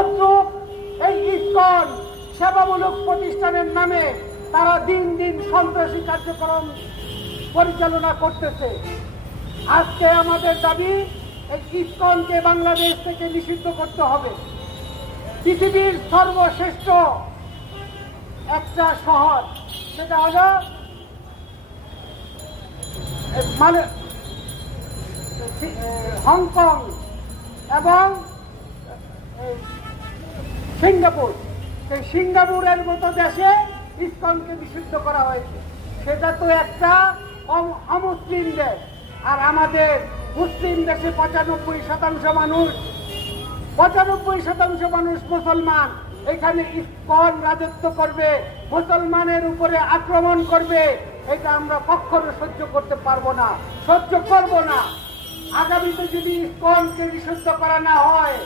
তদ্রূপ এই ইসকন সেবামূলক প্রতিষ্ঠানের নামে তারা দিন দিন সন্ত্রাসী কার্যক্রম পরিচালনা করতেছে। আজকে আমাদের দাবি এই ইসকনকে বাংলাদেশ থেকে নিষিদ্ধ করতে হবে। পৃথিবীর সর্বশ্রেষ্ঠ একটা শহর, সেটা হলো হংকং এবং সিঙ্গাপুর। সেই সিঙ্গাপুরের মতো দেশে ইসকনকে নিষিদ্ধ করা হয়েছে। সেটা তো একটা অমুসলিম দেশ, আর আমাদের মুসলিম দেশে 95% মানুষ মুসলমান। এখানে ইসকন রাজত্ব করবে, মুসলমানের উপরে আক্রমণ করবে, এটা আমরা কখনো সহ্য করতে পারবো না, সহ্য করব না। আগামীতে যদি ইসকনকে নিষিদ্ধ করা না হয়